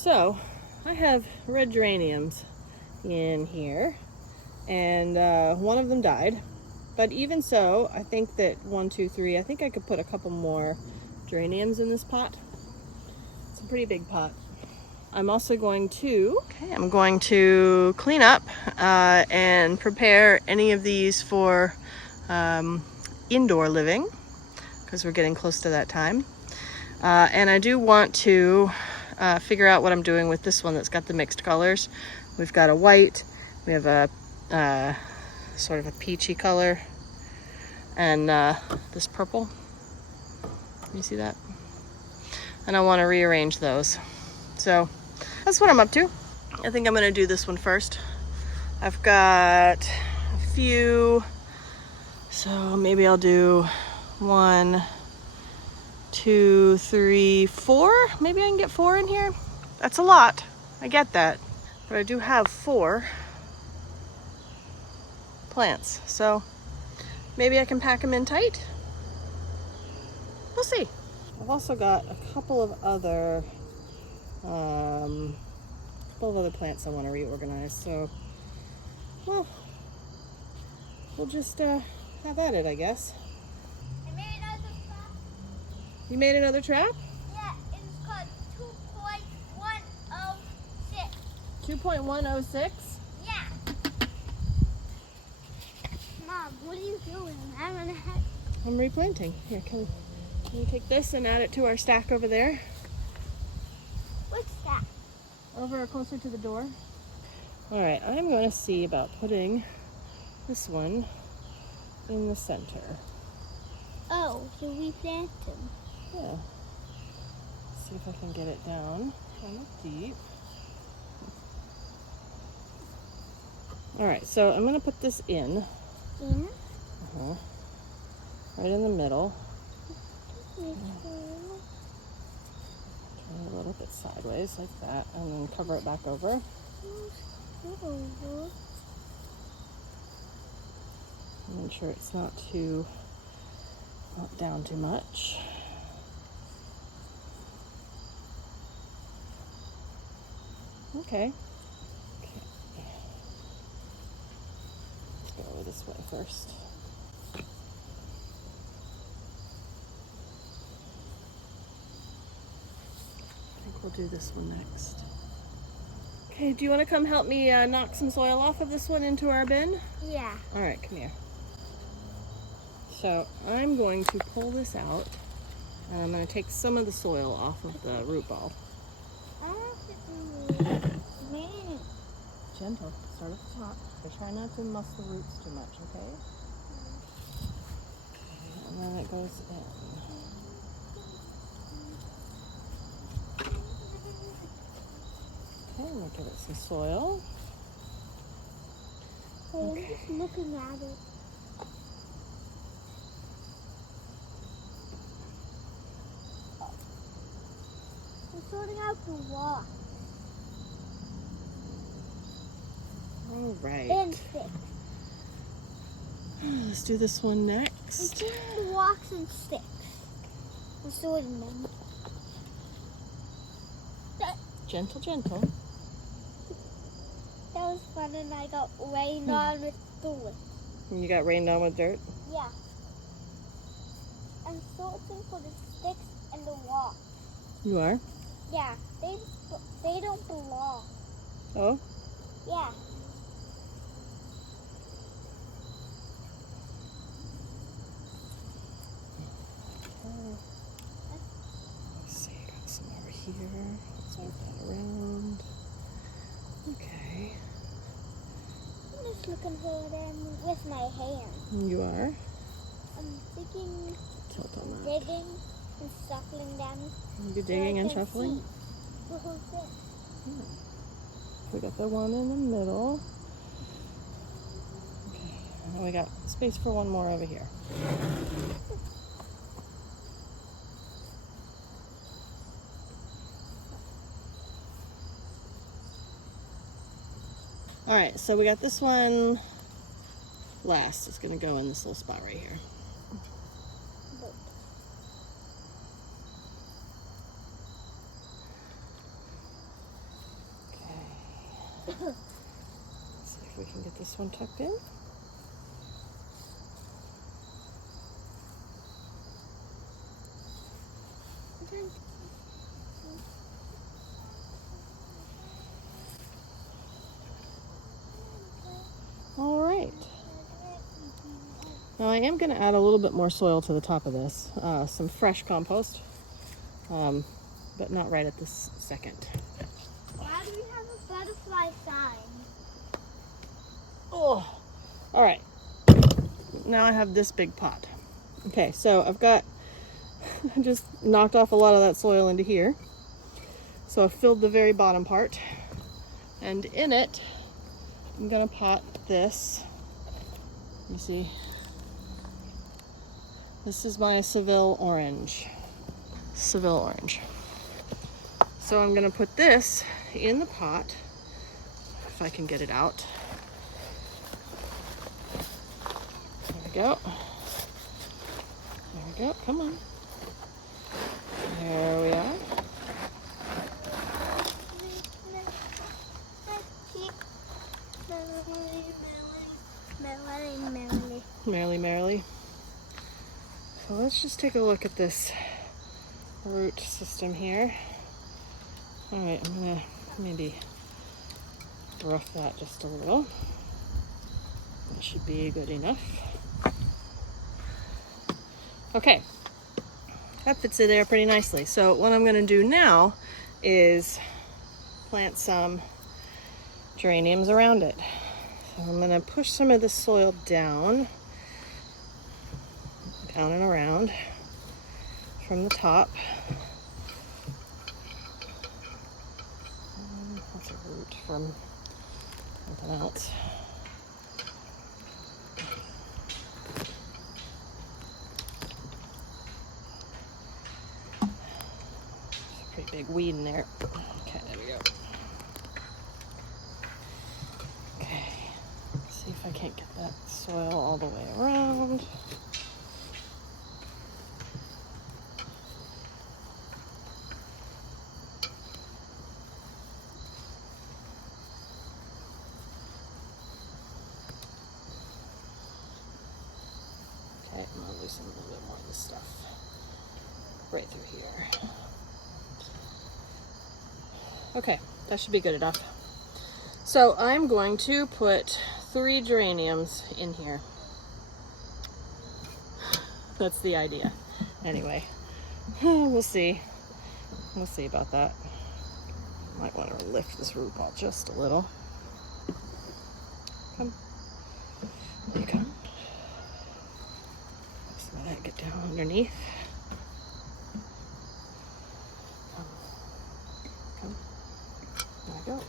So I have red geraniums in here, and one of them died. But even so, I think that 1, 2, 3, I think I could put a couple more geraniums in this pot. It's a pretty big pot. I'm also going to, I'm going to clean up and prepare any of these for indoor living, because we're getting close to that time. And I do want to figure out what I'm doing with this one that's got the mixed colors. We've got a white, we have a sort of a peachy color, and this purple. You see that? And I want to rearrange those. So that's what I'm up to. I think I'm going to do this one first. I've got a few, so maybe I'll do 1, 2, 3, 4. Maybe I can get 4 in here. That's a lot. I get that. But I do have 4 plants. So maybe I can pack them in tight. We'll see. I've also got a couple of other plants I want to reorganize. So, well, we'll just have at it, I guess. I made another trap. You made another trap? Yeah, it's called 2.106. 2.106? Yeah. Mom, what are you doing? I'm gonna have... I'm replanting. Here, can you take this and add it to our stack over there? What's that? Over closer to the door. All right, I'm going to see about putting this one in the center. Oh, so we plant them. Yeah. See if I can get it down kind of deep. All right, so I'm going to put this in. In? Right in the middle. Yes, A little bit sideways like that, and then cover it back over. Make sure it's not down too much. Okay. Let's go over this way first. I think we'll do this one next. Okay, do you want to come help me knock some soil off of this one into our bin? Yeah. All right, come here. So I'm going to pull this out, and I'm going to take some of the soil off of the root ball. Gentle. Start at the top. But try not to muss the roots too much, okay? And then it goes in. Okay, I'm going to give it some soil. I'm just looking at it. I'm sorting out the rock. All right. And sticks. Let's do this one I'm next. taking the rocks and sticks. I'm sorting them. Gentle, gentle. That was fun, and I got rained on with dirt. You got rained on with dirt? Yeah. I'm sorting for the sticks and the rocks. You are? Yeah, they don't belong. Oh? Yeah. Let's see, got some over here. Let's move that around. Okay. I'm just looking for them with my hands. You are? I'm digging, Tilt on that. digging, and shuffling them. You digging so I and can shuffling? see. Who's this? We got the one in the middle. Okay, and then we got space for one more over here. All right, so we got this one last. It's gonna go in this little spot right here. see if we can get this one tucked in. All right. Now I am going to add a little bit more soil to the top of this, some fresh compost, but not right at this second. Why do we have a butterfly sign? Oh, all right. Now I have this big pot. Okay, so I've got, I just knocked off a lot of that soil into here. So I've filled the very bottom part, and in it, I'm gonna pot this. Let me see. This is my Seville orange. Seville orange. So I'm gonna put this in the pot, if I can get it out. There we go. There we go, come on. There we are. Merrily, merrily. So let's just take a look at this root system here. All right, I'm gonna maybe rough that just a little. That should be good enough. Okay, that fits in there pretty nicely. So what I'm gonna do now is plant some geraniums around it. So I'm gonna push some of the soil down and around from the top. That's a root from something else. There's a pretty big weed in there. Okay, there we go. Okay, let's see if I can't get that soil all the way around. Okay, I'm gonna loosen a little bit more of this stuff right through here. Okay, that should be good enough. So I'm going to put 3 geraniums in here. That's the idea. Anyway, we'll see. We'll see about that. Might want to lift this root ball just a little. Come. There you come. Some of that get down underneath. Come. There we go.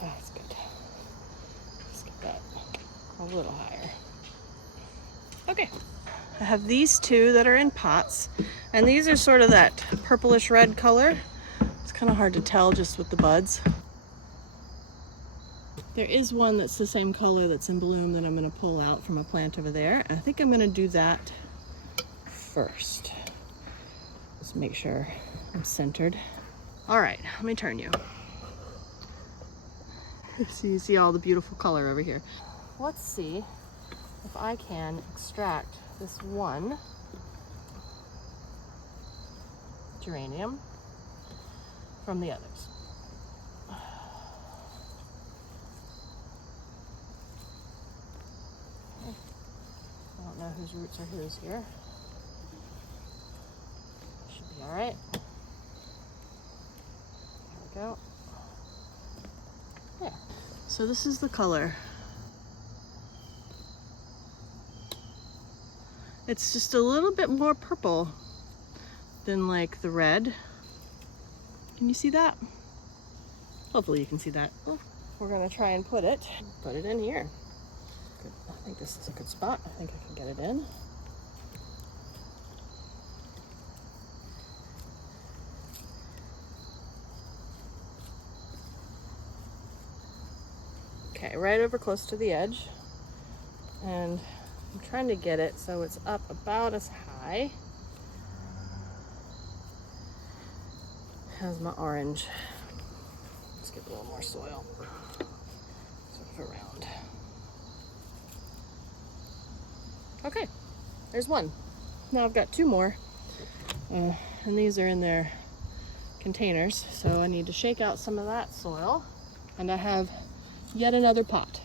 That's good. Let's get that a little higher. Okay. I have these 2 that are in pots, and these are sort of that purplish red color. It's kind of hard to tell just with the buds. There is one that's the same color that's in bloom that I'm going to pull out from a plant over there. I think I'm going to do that first. Just make sure I'm centered. All right, let me turn you. So you see all the beautiful color over here. Let's see if I can extract this one geranium from the others. I don't know whose roots are whose here. Should be all right. There we go. Yeah. So this is the color. It's just a little bit more purple than like the red. Can you see that? Hopefully you can see that. Oh, we're gonna try and put it in here. Good. I think this is a good spot. I think I can get it in. Okay, right over close to the edge. And I'm trying to get it so it's up about as high as my orange. Let's get a little more soil. Sort of around. Okay, there's one. Now I've got 2 more. And these are in their containers, so I need to shake out some of that soil. And I have yet another pot.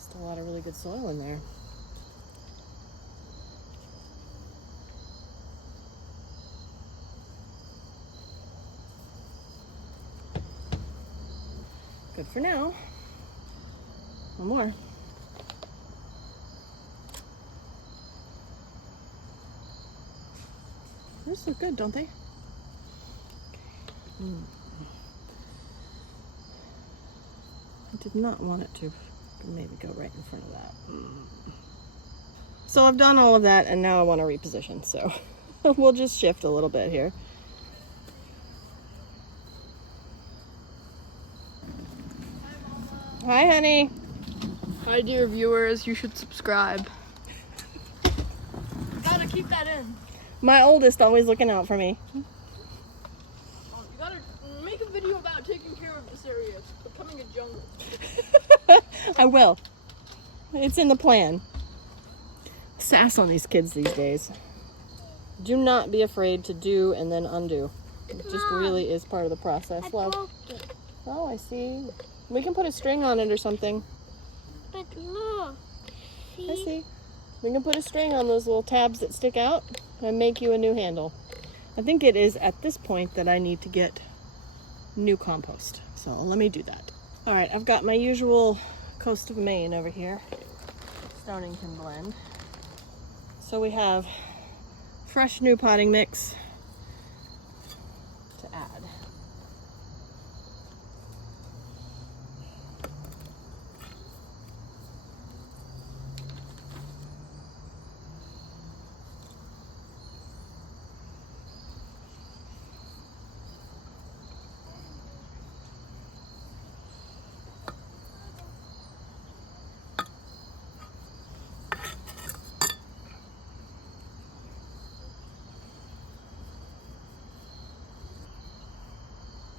Still a lot of really good soil in there. Good for now. One more. These look good, don't they? I did not want it to maybe go right in front of that. So I've done all of that, and now I want to reposition, so we'll just shift a little bit here. Hi, honey. Hi, dear viewers. You should subscribe. Gotta keep that in. My oldest always looking out for me. You gotta make a video about taking care of this area. It's becoming a jungle. I will. It's in the plan. Sass on these kids these days. Do not be afraid to do and then undo. It just really is part of the process. I Love. broke it. Oh, I see. We can put a string on it or something. But look. I see. We can put a string on those little tabs that stick out and make you a new handle. I think it is at this point that I need to get new compost. So let me do that. All right, I've got my usual Coast of Maine over here. Stonington blend. So we have fresh new potting mix to add.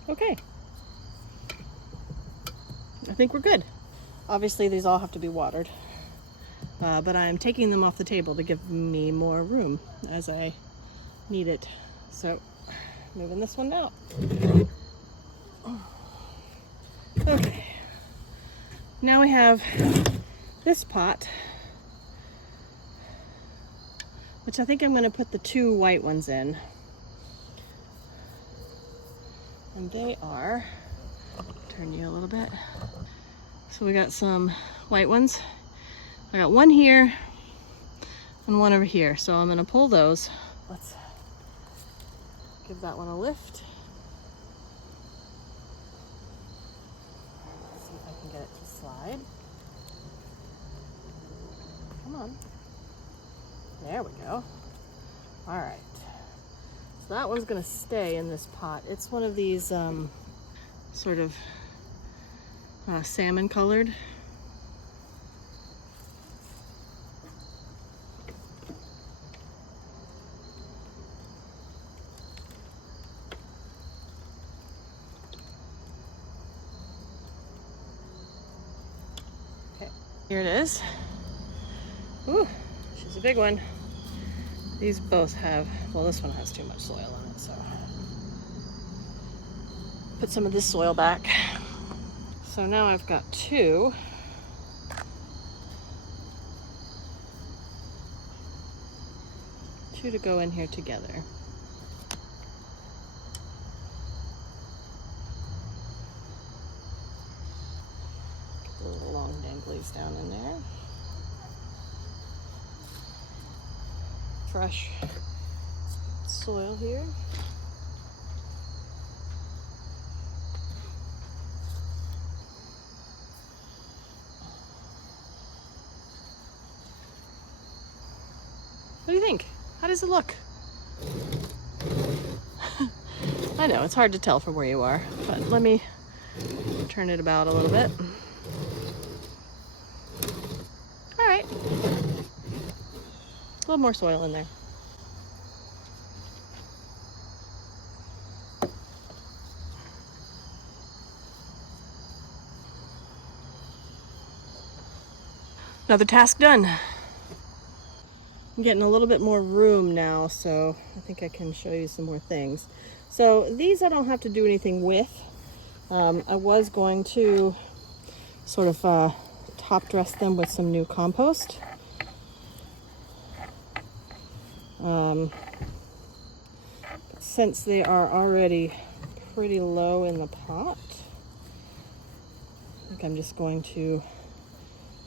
Okay. I think we're good. Obviously these all have to be watered, but I am taking them off the table to give me more room as I need it. So moving this one out. Okay. Now we have this pot, which I think I'm going to put the 2 white ones in. And they are, turn you a little bit. So we got some white ones. I got one here and one over here. So I'm gonna pull those. Let's give that one a lift. Let's see if I can get it to slide. Come on. There we go. All right. So that one's gonna stay in this pot. It's one of these sort of salmon colored. Okay, here it is. Ooh, she's a big one. These both have, well, this one has too much soil in it, so put some of this soil back. So now I've got 2. To go in here together. Get the little long danglies down in there. fresh soil here. What do you think? How does it look? I know, it's hard to tell from where you are, but let me turn it about a little bit. All right. A little more soil in there. Another task done. I'm getting a little bit more room now, so I think I can show you some more things. So these I don't have to do anything with. I was going to sort of top dress them with some new compost. Since they are already pretty low in the pot, I think I'm just going to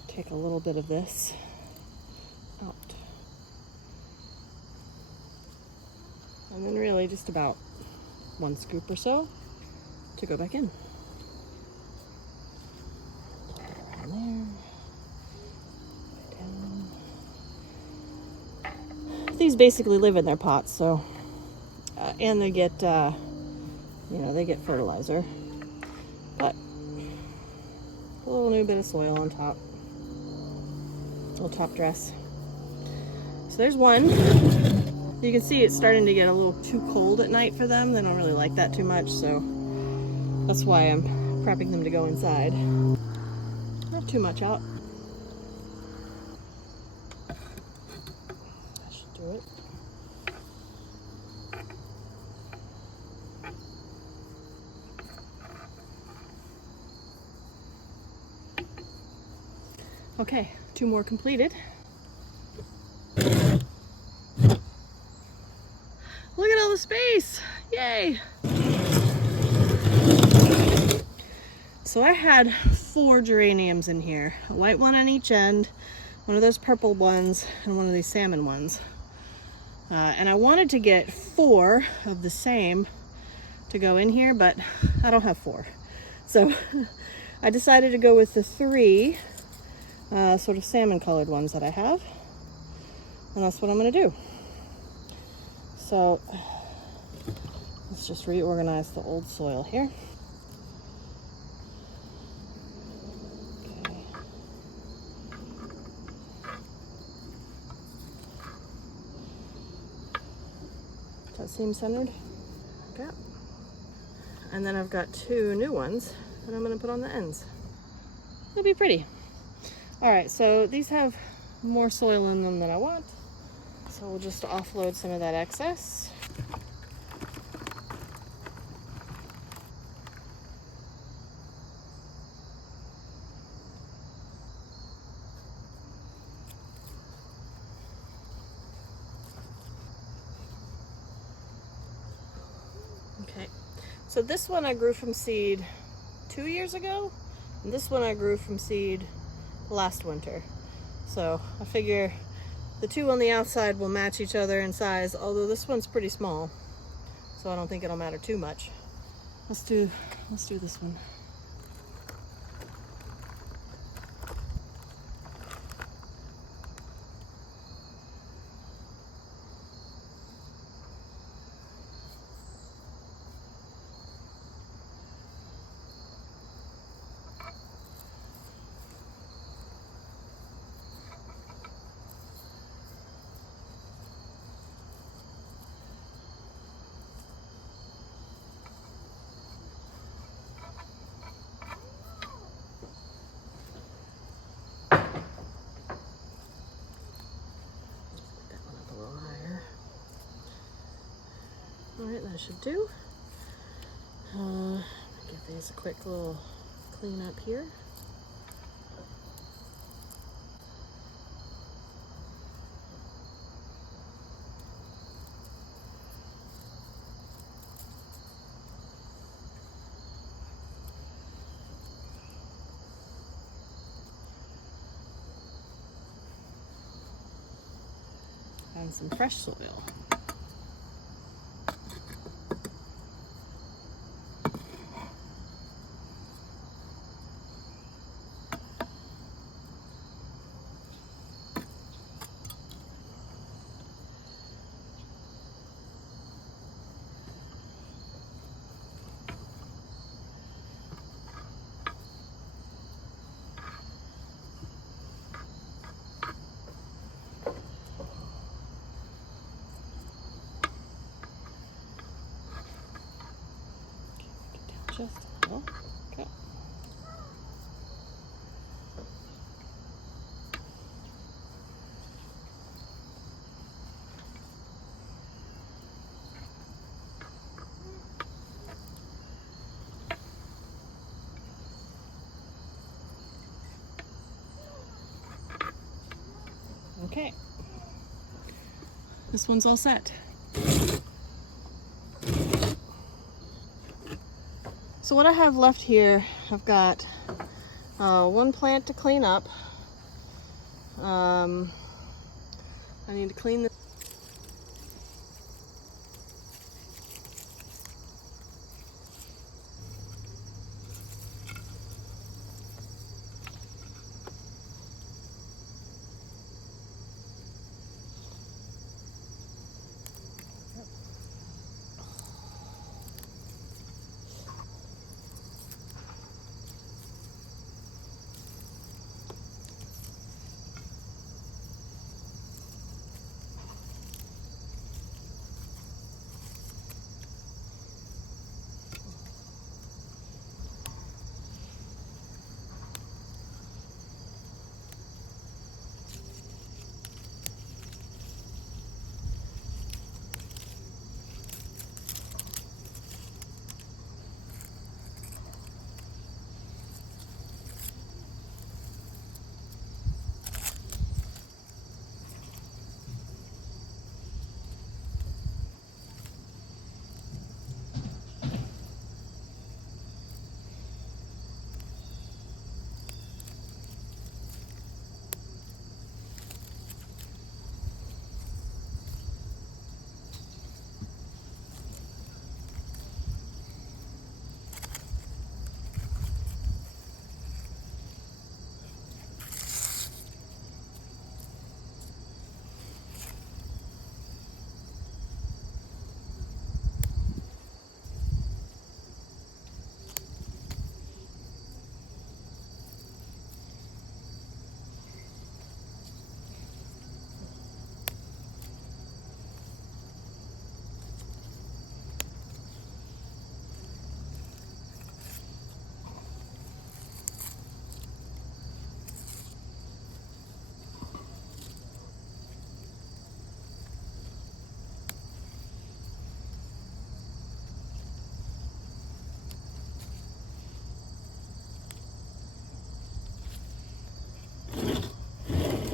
take a little bit of this out. And then really just about 1 scoop or so to go back in. Around there. Down. These basically live in their pots, so and they get they get fertilizer, but a little new bit of soil on top, a little top dress. So there's one. You can see it's starting to get a little too cold at night for them. They don't really like that too much, so that's why I'm prepping them to go inside. Not too much out. That should do it. Okay, 2 more completed. Look at all the space! Yay! So I had 4 geraniums in here. A white one on each end, one of those purple ones, and one of these salmon ones. And I wanted to get 4 of the same to go in here, but I don't have 4. So I decided to go with the 3 sort of salmon colored ones that I have. And that's what I'm gonna do. So let's just reorganize the old soil here. Okay. Does that seem centered? Okay. And then I've got 2 new ones that I'm gonna put on the ends. It'll be pretty. All right, so these have more soil in them than I want. So we'll just offload some of that excess. Okay, so this one I grew from seed 2 years ago, and this one I grew from seed last winter. So I figure the 2 on the outside will match each other in size, although this one's pretty small, so I don't think it'll matter too much. Let's do this one. All right, that should do. Give these a quick little clean up here. on some fresh soil. Just a little. Okay. Okay. This one's all set. So what I have left here, I've got one plant to clean up. I need to clean this.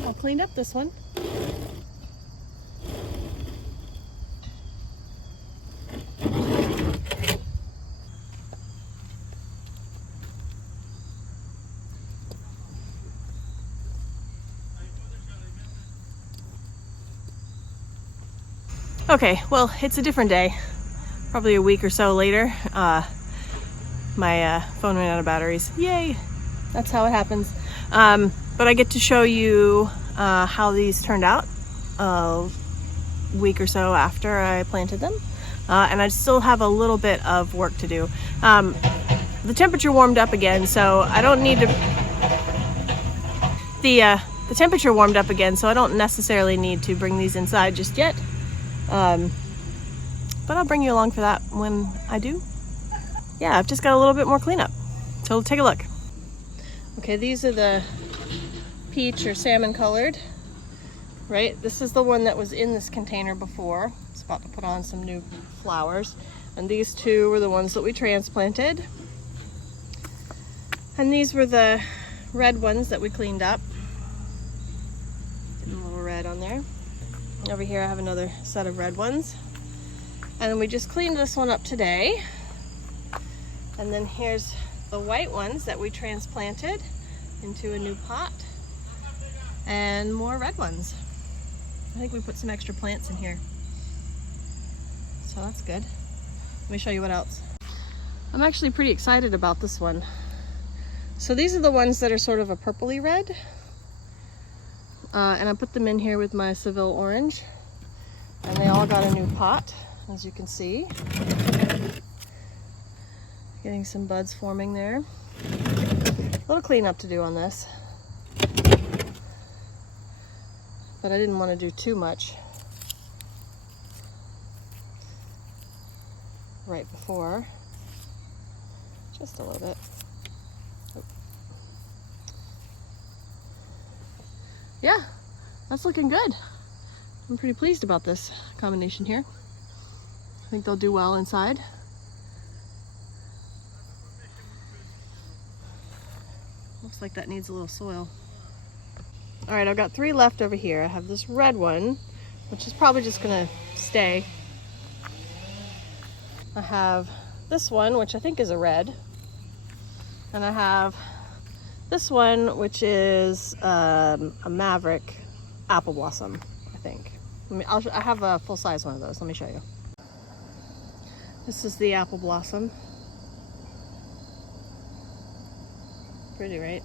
All cleaned up this one. Okay, well, it's a different day. Probably a week or so later, my phone ran out of batteries. Yay! That's how it happens. But I get to show you how these turned out a week or so after I planted them. And I still have a little bit of work to do. The temperature warmed up again, so I don't need to... The temperature warmed up again, so I don't necessarily need to bring these inside just yet. But I'll bring you along for that when I do. Yeah, I've just got a little bit more cleanup. So take a look. Okay, these are the peach or salmon colored, right? This is the one that was in this container before. It's about to put on some new flowers. And these two were the ones that we transplanted. And these were the red ones that we cleaned up. Getting a little red on there. Over here I have another set of red ones. And then we just cleaned this one up today. And then here's the white ones that we transplanted into a new pot. And more red ones. I think we put some extra plants in here. So that's good. Let me show you what else. I'm actually pretty excited about this one. So these are the ones that are sort of a purpley red. And I put them in here with my Seville orange. And they all got a new pot, as you can see. Getting some buds forming there. A little cleanup to do on this. But I didn't want to do too much right before. Just a little bit. Oh. Yeah, that's looking good. I'm pretty pleased about this combination here. I think they'll do well inside. Looks like that needs a little soil. All right, I've got 3 left over here. I have this red one, which is probably just gonna stay. I have this one, which I think is a red. And I have this one, which is a Maverick apple blossom, I think. I have a full-size one of those. Let me show you. This is the apple blossom. Pretty, right?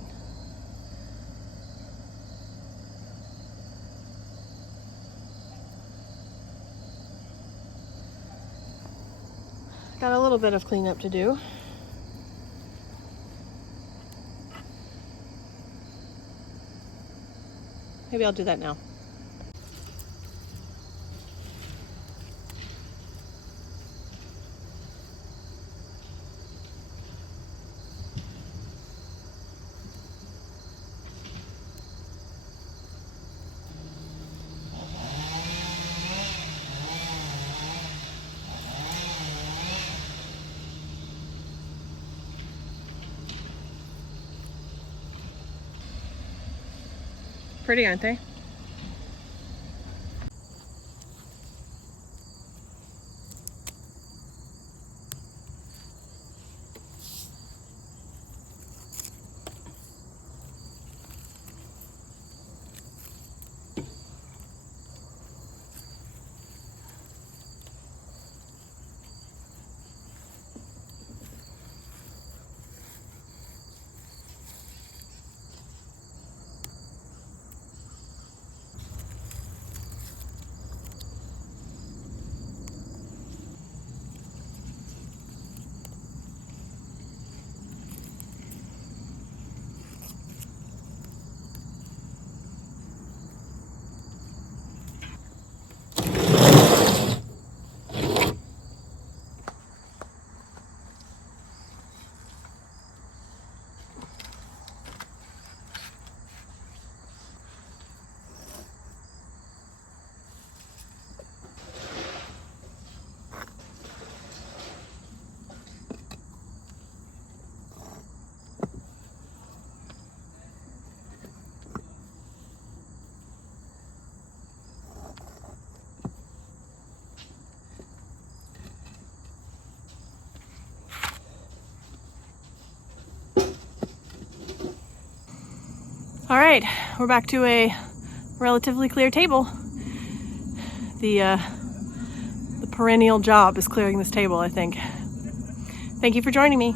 Got a little bit of cleanup to do. Maybe I'll do that now. Pretty, aren't they? All right, we're back to a relatively clear table. The perennial job is clearing this table, I think. Thank you for joining me.